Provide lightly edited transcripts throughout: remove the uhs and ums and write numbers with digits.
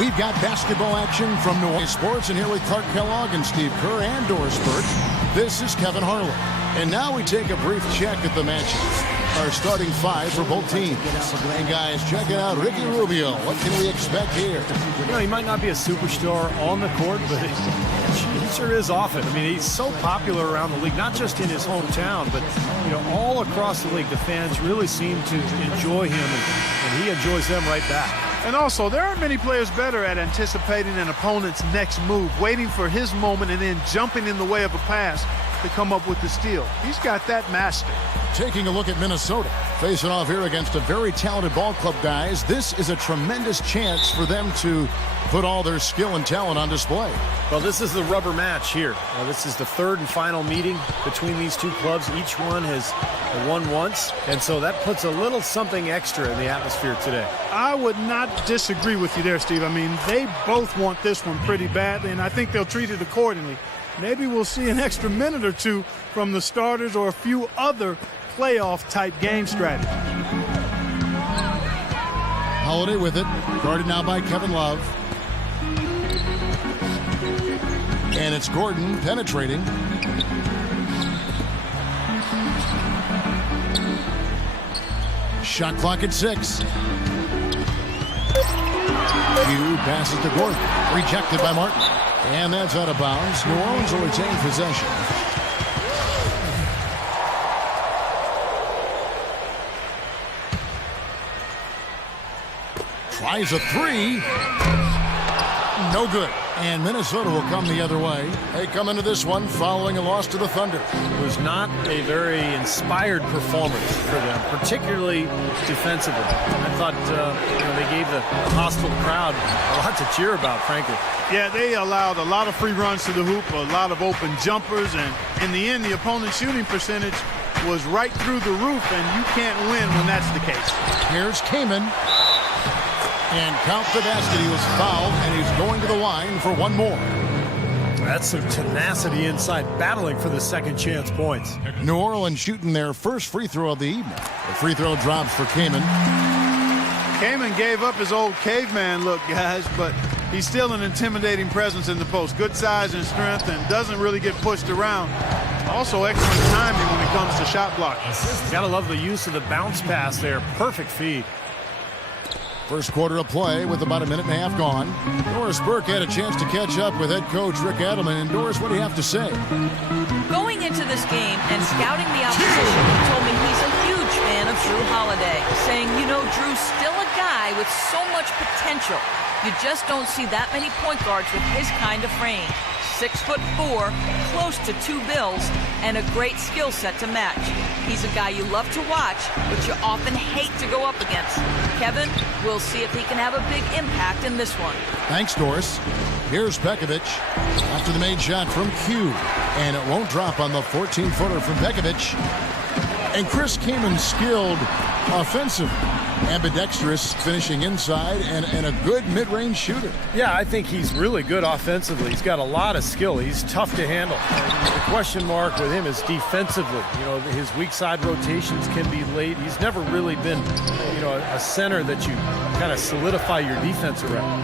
We've got basketball action from New Orleans Sports, and here with Clark Kellogg and Steve Kerr and Doris Burke, this is Kevin Harlan. And now we take a brief check at the matches. Our starting five for both teams. And guys, check it out. Ricky Rubio. What can we expect here? You know, he might not be a superstar on the court, but he sure is often. I mean, he's so popular around the league, not just in his hometown, but, you know, all across the league. The fans really seem to enjoy him, and he enjoys them right back. And also, there aren't many players better at anticipating an opponent's next move, waiting for his moment and then jumping in the way of a pass to come up with the steal. He's got that mastered. Taking a look at Minnesota, facing off here against a very talented ball club, guys. This is a tremendous chance for them to put all their skill and talent on display. Well, this is the rubber match here. This is the third and final meeting between these two clubs. Each one has won once, and so that puts a little something extra in the atmosphere today. I would not disagree with you there, Steve. I mean, they both want this one pretty badly, and I think they'll treat it accordingly. Maybe we'll see an extra minute or two from the starters or a few other playoff-type game strategies. Holiday with it, guarded now by Kevin Love. And it's Gordon penetrating. Shot clock at 6. Hugh passes to Gordon. Rejected by Martin. And that's out of bounds. New Orleans will retain possession. Tries a three. No good. And Minnesota will come the other way. They come into this one following a loss to the Thunder. It was not a very inspired performance for them, particularly defensively. I thought they gave the hostile crowd a lot to cheer about, frankly. Yeah, they allowed a lot of free runs to the hoop, a lot of open jumpers, and in the end, the opponent's shooting percentage was right through the roof, and you can't win when that's the case. Here's Kaman. And count the basket. He was fouled, and he's going to the line for one more. That's some tenacity inside, battling for the second chance points. New Orleans shooting their first free throw of the evening. The free throw drops for Kaman. Kaman gave up his old caveman look, guys, but he's still an intimidating presence in the post. Good size and strength, and doesn't really get pushed around. Also excellent timing when it comes to shot blocking. Gotta love the use of the bounce pass there. Perfect feed. First quarter of play with about a minute and a half gone. Doris Burke had a chance to catch up with head coach Rick Adelman. And Doris, what do you have to say? Going into this game and scouting the opposition, he told me he's a huge fan of Drew Holiday, saying, you know, Drew's still a guy with so much potential. You just don't see that many point guards with his kind of frame. 6'4", close to 2 bills, and a great skill set to match. He's a guy you love to watch, but you often hate to go up against. Kevin, we'll see if he can have a big impact in this one. Thanks, Doris. Here's Pekovic after the made shot from Q. And it won't drop on the 14-footer from Pekovic. And Chris Kaman skilled offensive, ambidextrous, finishing inside, and a good mid-range shooter. Yeah, I think he's really good offensively. He's got a lot of skill. He's tough to handle. The question mark with him is defensively. You know, his weak side rotations can be late. He's never really been, a center that you kind of solidify your defense around.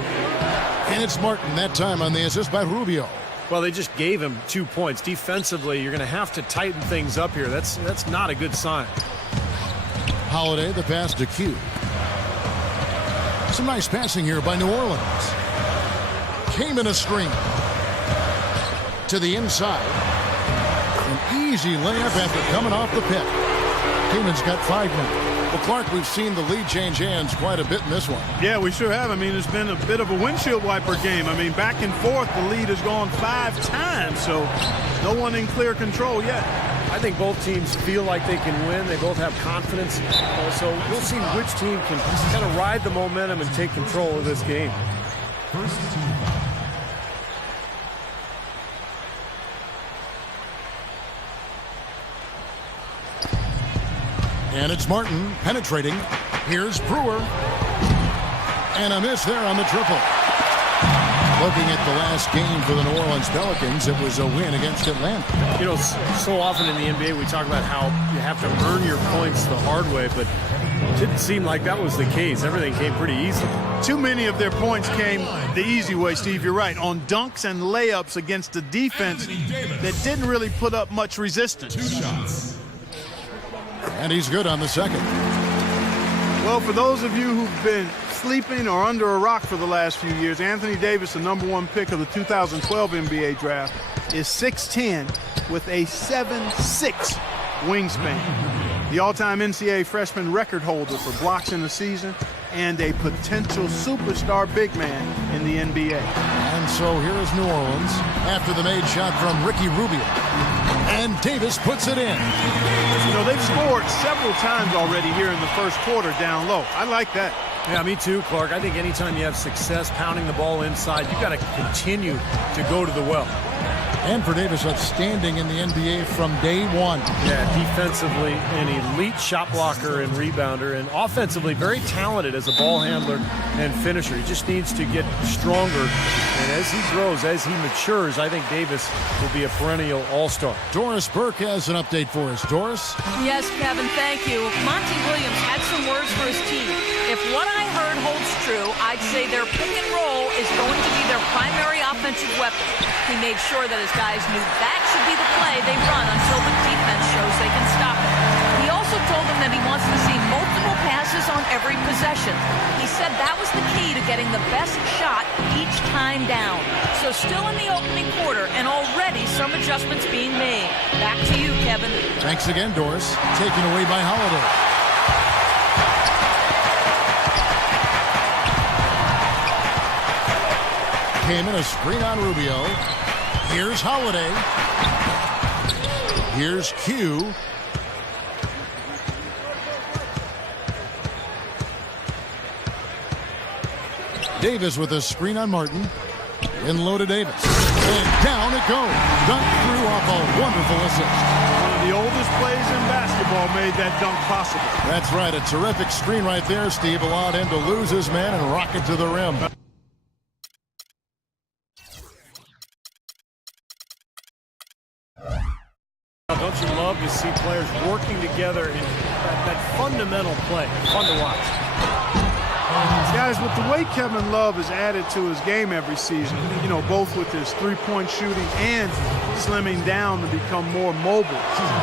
And it's Martin that time on the assist by Rubio. Well, they just gave him 2 points. Defensively, you're going to have to tighten things up here. That's not a good sign. Holiday, the pass to Q. Some nice passing here by New Orleans. Kaman a screen. To the inside. An easy layup after coming off the pick. Kaman's got 5 minutes. Well, Clark, we've seen the lead change hands quite a bit in this one. Yeah, we sure have. I mean, it's been a bit of a windshield wiper game. I mean, back and forth, the lead has gone 5 times, so no one in clear control yet. I think both teams feel like they can win. They both have confidence. So we'll see which team can kind of ride the momentum and take control of this game. And it's Martin penetrating. Here's Brewer. And a miss there on the triple. Looking at the last game for the New Orleans Pelicans, it was a win against Atlanta. You know, so often in the NBA we talk about how you have to earn your points the hard way, but Didn't seem like that was the case. Everything came pretty easy. Too many of their points came the easy way, Steve. You're right. On dunks and layups against a defense that didn't really put up much resistance. 2 shots. And he's good on the second. Well, for those of you who've been sleeping or under a rock for the last few years, Anthony Davis, the #1 pick of the 2012 NBA draft, is 6'10" with a 7'6" wingspan. The all-time NCAA freshman record holder for blocks in the season and a potential superstar big man in the NBA. And so here is New Orleans after the made shot from Ricky Rubio. And Davis puts it in. You know, they've scored several times already here in the first quarter down low. I like that. Yeah, me too, Clark. I think anytime you have success pounding the ball inside, you've got to continue to go to the well. And for Davis, outstanding in the NBA from day one. Yeah, defensively, an elite shot blocker and rebounder, and offensively, very talented as a ball handler and finisher. He just needs to get stronger, and as he grows, as he matures, I think Davis will be a perennial all-star. Doris Burke has an update for us. Doris? Yes, Kevin, thank you. Monty Williams had some words for his team. If what I heard holds true, I'd say their pick and roll is going to be their primary offensive weapon. He made sure that his guys knew that should be the play they run until the defense shows they can stop it. He also told them that he wants to see multiple passes on every possession. He said that was the key to getting the best shot each time down. So still in the opening quarter, and already some adjustments being made. Back to you, Kevin. Thanks again, Doris. Taken away by Holiday. Came in a screen on Rubio. Here's Holiday. Here's Q. Davis with a screen on Martin. In low to Davis. And down it goes. Dunk through off a wonderful assist. One of the oldest plays in basketball made that dunk possible. That's right. A terrific screen right there, Steve. Allowed him to lose his man and rock it to the rim. Don't you love to see players working together in that fundamental play? Fun to watch. Guys, with the way Kevin Love has added to his game every season, you know, both with his three-point shooting and slimming down to become more mobile,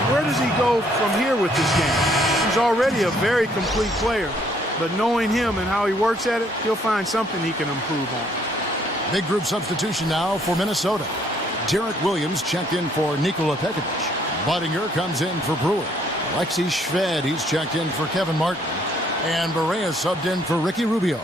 where does he go from here with this game? He's already a very complete player, but knowing him and how he works at it, he'll find something he can improve on. Big group substitution now for Minnesota. Derek Williams checked in for Nikola Pekovic. Budinger comes in for Brewer. Alexi Shved, he's checked in for Kevin Martin. And Barea subbed in for Ricky Rubio.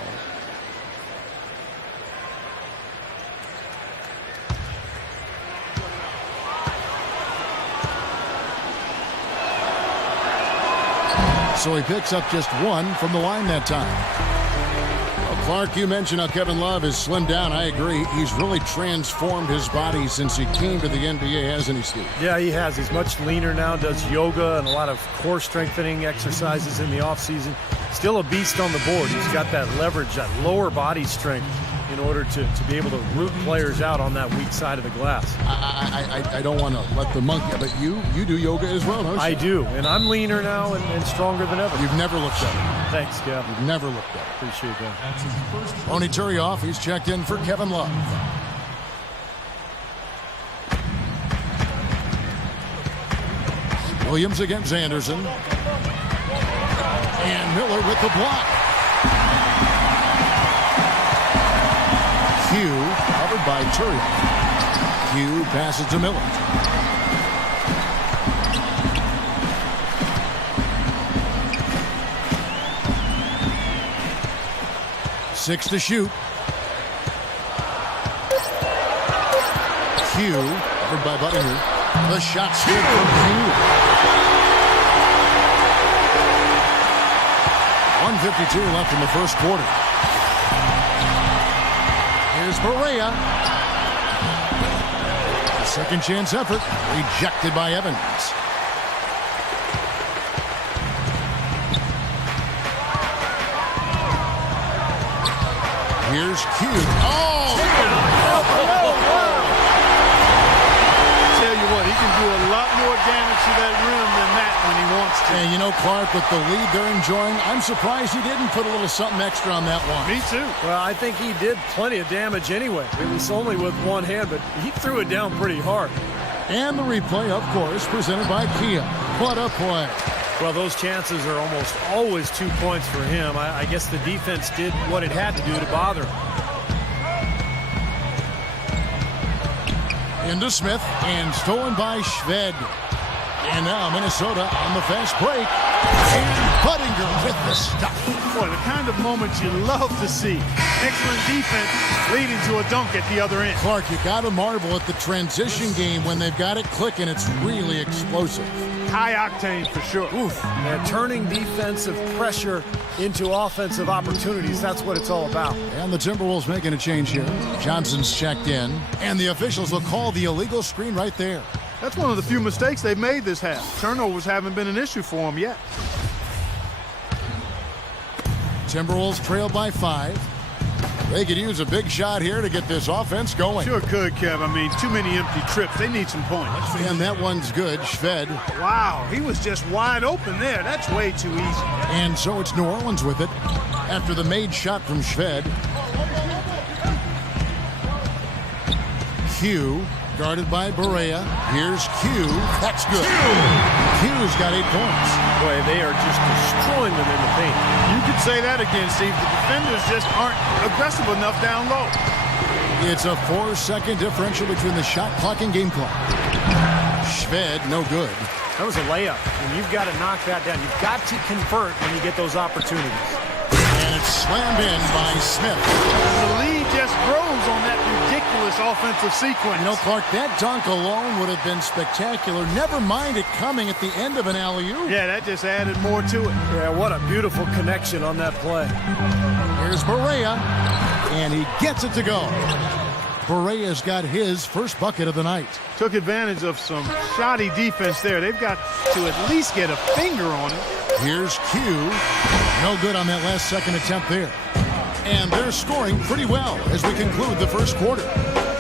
So he picks up just one from the line that time. Clark, you mentioned how Kevin Love has slimmed down. I agree. He's really transformed his body since he came to the NBA, hasn't he, Steve? Yeah, he has. He's much leaner now, does yoga and a lot of core strengthening exercises in the offseason. Still a beast on the board. He's got that leverage, that lower body strength in order to be able to root players out on that weak side of the glass. I don't want to let the monkey, but you do yoga as well, don't you? I do, and I'm leaner now and stronger than ever. You've never looked at it. Thanks, Kev. You've never looked at it. Appreciate that. Tony Turioff, he's checked in for Kevin Love. Williams against Anderson. And Miller with the block. Q covered by Turioff. Q passes to Miller. Six to shoot. Q covered by Budinger. The shot's good from Q. 1:52 left in the first quarter. Here's Barea. The second chance effort rejected by Evans. Here's Q. Oh! Tell you what, he can do a lot more damage to that rim than that when he wants to. And you know, Clark, with the lead they're enjoying, I'm surprised he didn't put a little something extra on that one. Me too. Well, I think he did plenty of damage anyway. It was only with one hand, but he threw it down pretty hard. And the replay, of course, presented by Kia. What a play. Well, those chances are almost always 2 points for him. I guess the defense did what it had to do to bother him. Into Smith, and stolen by Shved. And now Minnesota on the fast break. And Budinger with the stuff. Boy, the kind of moments you love to see. Excellent defense leading to a dunk at the other end. Clark, you got to marvel at the transition game when they've got it clicking. It's really explosive. High octane for sure. Oof. And turning defensive pressure into offensive opportunities, that's what it's all about. And the Timberwolves making a change here. Johnson's checked in, and the officials will call the illegal screen right there. That's one of the few mistakes they've made this half. Turnovers haven't been an issue for them yet. Timberwolves trail by 5. They could use a big shot here to get this offense going. Sure could, Kev. I mean, too many empty trips. They need some points. And that one's good. Shved. Wow, he was just wide open there. That's way too easy. And so it's New Orleans with it after the made shot from Shved. Q guarded by Barea. Here's Q. That's good. Q's got 8 points. Boy, they are just destroying them in the paint. You could say that again, Steve. The defenders just aren't aggressive enough down low. It's a 4-second differential between the shot clock and game clock. Shved, no good. That was a layup, and you've got to knock that down. You've got to convert when you get those opportunities. And it's slammed in by Smith. The lead just grows on that ridiculous offensive sequence. You know, Clark, that dunk alone would have been spectacular. Never mind it coming at the end of an alley-oop. Yeah, that just added more to it. Yeah, what a beautiful connection on that play. Here's Barea, and he gets it to go. Barea's got his first bucket of the night. Took advantage of some shoddy defense there. They've got to at least get a finger on it. Here's Q. No good on that last second attempt there. And they're scoring pretty well as we conclude the first quarter.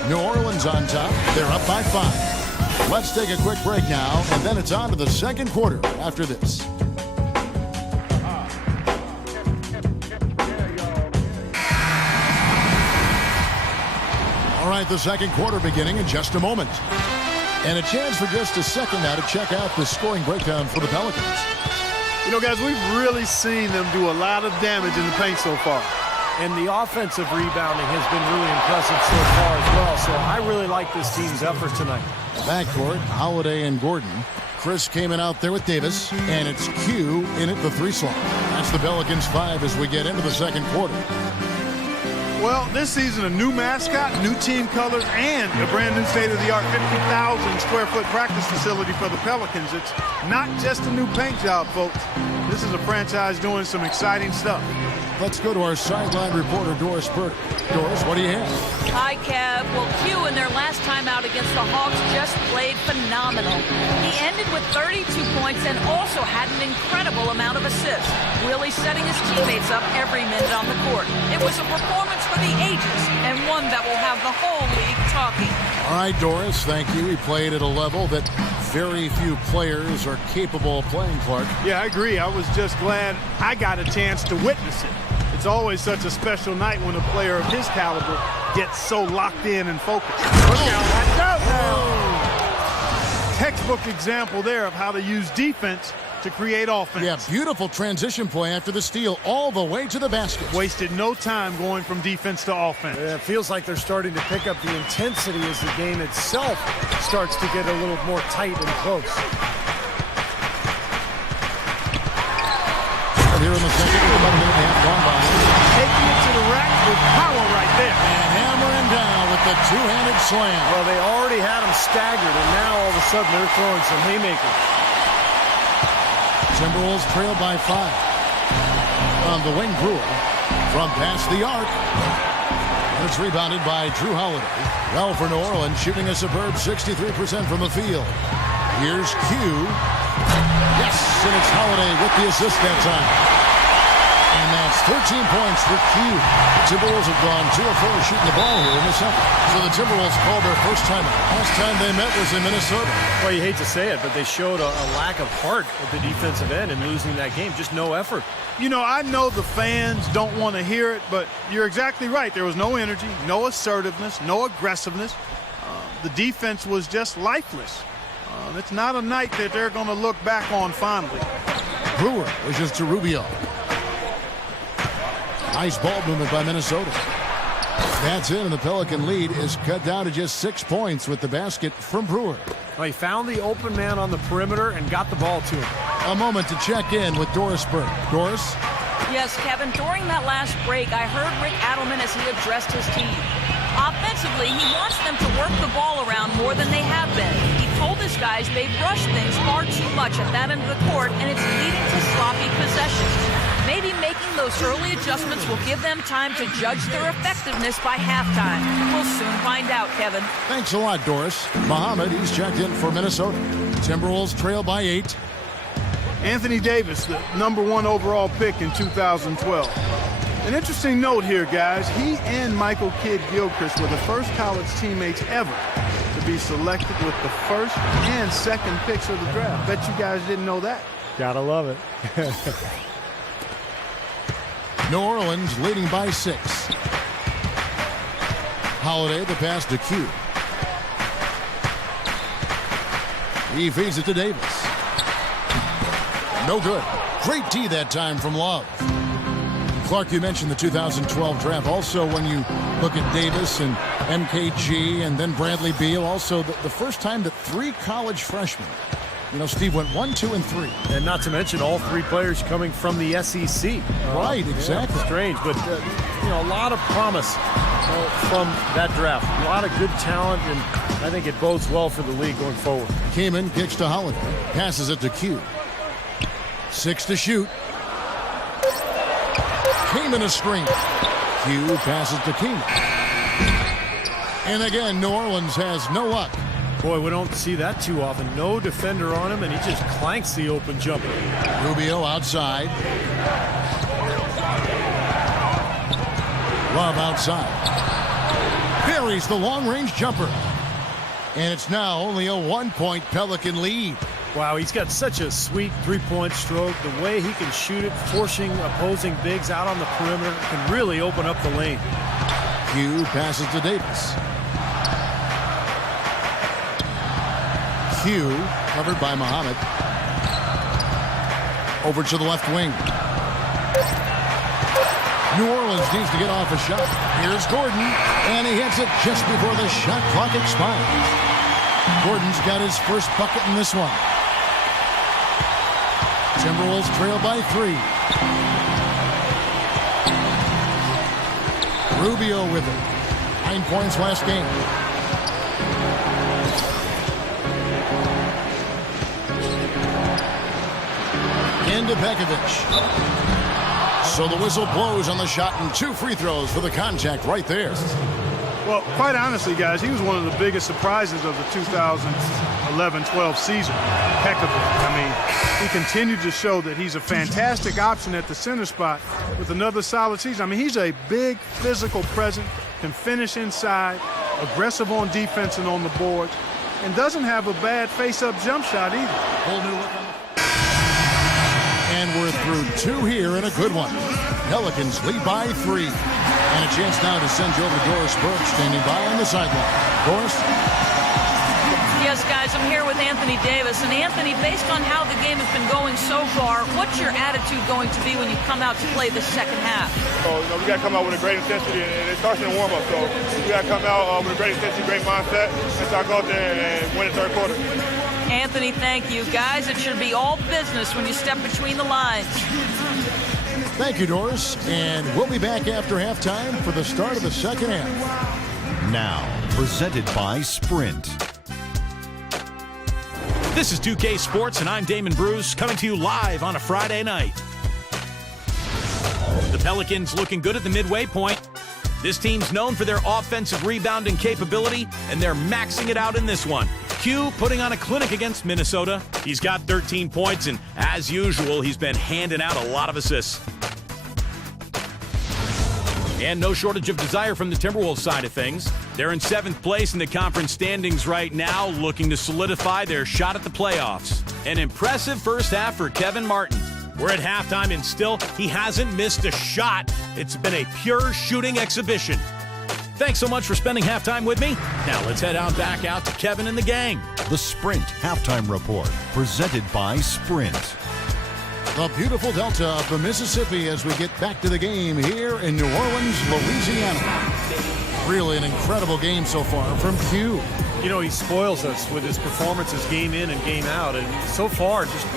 New Orleans on top. They're up by 5. Let's take a quick break now, and then it's on to the second quarter after this. All right, the second quarter beginning in just a moment. And a chance for just a second now to check out the scoring breakdown for the Pelicans. You know, guys, we've really seen them do a lot of damage in the paint so far. And the offensive rebounding has been really impressive so far as well. So I really like this team's effort tonight. Backcourt, Holiday and Gordon. Chris came in out there with Davis, and it's Q in at the 3 slot. That's the Pelicans 5 as we get into the second quarter. Well, this season, a new mascot, new team colors, and a brand new state-of-the-art 50,000 square foot practice facility for the Pelicans. It's not just a new paint job, folks. This is a franchise doing some exciting stuff. Let's go to our sideline reporter, Doris Burke. Doris, what do you have? Hi, Kev. Well, Q in their last time out against the Hawks just played phenomenal. He ended with 32 points and also had an incredible amount of assists, really setting his teammates up every minute on the court. It was a performance for the ages and one that will have the whole league talking. All right, Doris, thank you. He played at a level that very few players are capable of playing, Clark. Yeah, I agree. I was just glad I got a chance to witness it. It's always such a special night when a player of his caliber gets so locked in and focused. Look out, watch out now. Textbook example there of how to use defense to create offense. Yeah, beautiful transition play after the steal all the way to the basket. Wasted no time going from defense to offense. Yeah, it feels like they're starting to pick up the intensity as the game itself starts to get a little more tight and close. Here in the second, about a minute and a half gone by. Taking it to the rack with power right there. And hammering down with the two-handed slam. Well, they already had him staggered, and now all of a sudden they're throwing some haymakers. Timberwolves trail by 5. On the wing, Brewer from past the arc. And it's rebounded by Drew Holiday. Well, for New Orleans, shooting a superb 63% from the field. Here's Q. Yes, and it's Holiday with the assist that time. And that's 13 points for Q. Timberwolves have gone 2 of 4 shooting the ball here in the second. So the Timberwolves called their first time out. Last time they met was in Minnesota. Well, you hate to say it, but they showed a lack of heart at the defensive end in losing that game. Just no effort. You know, I know the fans don't want to hear it, but you're exactly right. There was no energy, no assertiveness, no aggressiveness. The defense was just lifeless. It's not a night that they're going to look back on fondly. Brewer wishes to Rubio. Nice ball movement by Minnesota. That's it, and the Pelican lead is cut down to just 6 points with the basket from Brewer. Well, he found the open man on the perimeter and got the ball to him. A moment to check in with Doris Burke. Doris? Yes, Kevin, during that last break, I heard Rick Adelman as he addressed his team. Offensively, he wants them to work the ball around more than they have been. He told his guys they rush things far too much at that end of the court, and it's leading to sloppy possessions. Maybe making those early adjustments will give them time to judge their effectiveness by halftime. We'll soon find out, Kevin. Thanks a lot, Doris. Muhammad, he's checked in for Minnesota. Timberwolves trail by 8. Anthony Davis, the #1 overall pick in 2012. An interesting note here, guys. He and Michael Kidd-Gilchrist were the first college teammates ever to be selected with the first and second picks of the draft. Bet you guys didn't know that. Gotta love it. New Orleans leading by 6. Holiday, the pass to Q. He feeds it to Davis. No good. Great D that time from Love. Clark, you mentioned the 2012 draft. Also, when you look at Davis and MKG and then Bradley Beal, also the first time that 3 college freshmen, you know, Steve, went 1, 2, and 3. And not to mention all 3 players coming from the SEC. Right, exactly. Yeah, strange, but, you know, a lot of promise from that draft. A lot of good talent, and I think it bodes well for the league going forward. Kaman kicks to Holiday. Passes it to Q. 6 to shoot. Kaman a screen. Q passes to Kaman. And again, New Orleans has no luck. Boy, we don't see that too often. No defender on him, and he just clanks the open jumper. Rubio outside. Love outside. Buries the long-range jumper. And it's now only a 1-point Pelican lead. Wow, he's got such a sweet three-point stroke. The way he can shoot it, forcing opposing bigs out on the perimeter, can really open up the lane. Q passes to Davis. Q covered by Muhammad. Over to the left wing. New Orleans needs to get off a shot. Here's Gordon, and he hits it just before the shot clock expires. Gordon's got his first bucket in this one. Timberwolves trail by 3. Rubio with it. 9 points last game. Into Pekovic. So the whistle blows on the shot and 2 free throws for the contact right there. Well, quite honestly, guys, he was one of the biggest surprises of the 2011-12 season. Pekovic. I mean, he continued to show that he's a fantastic option at the center spot with another solid season. I mean, he's a big physical presence, can finish inside, aggressive on defense and on the board, and doesn't have a bad face-up jump shot either. Whole new look on the... And we're through 2 here and a good one. Pelicans lead by 3. And a chance now to send you over to Doris Burke, standing by on the sideline. Doris? Yes, guys, I'm here with Anthony Davis. And Anthony, based on how the game has been going so far, what's your attitude going to be when you come out to play the second half? So, you know, we got to come out with a great intensity, and it starts in the warm-up. So we got to come out with a great intensity, great mindset, and try to go out there and win the third quarter. Anthony, thank you. Guys, it should be all business when you step between the lines. Thank you, Doris. And we'll be back after halftime for the start of the second half. Now, presented by Sprint. This is 2K Sports, and I'm Damon Bruce, coming to you live on a Friday night. The Pelicans looking good at the midway point. This team's known for their offensive rebounding capability, and they're maxing it out in this one. Q putting on a clinic against Minnesota. He's got 13 points, and as usual, he's been handing out a lot of assists. And no shortage of desire from the Timberwolves side of things. They're in 7th place in the conference standings right now, looking to solidify their shot at the playoffs. An impressive first half for Kevin Martin. We're at halftime, and still, he hasn't missed a shot. It's been a pure shooting exhibition. Thanks so much for spending halftime with me. Now let's head out back out to Kevin and the gang. The Sprint Halftime Report, presented by Sprint. The beautiful delta of the Mississippi as we get back to the game here in New Orleans, Louisiana. Really an incredible game so far from Q. You know, he spoils us with his performances game in and game out, and so far just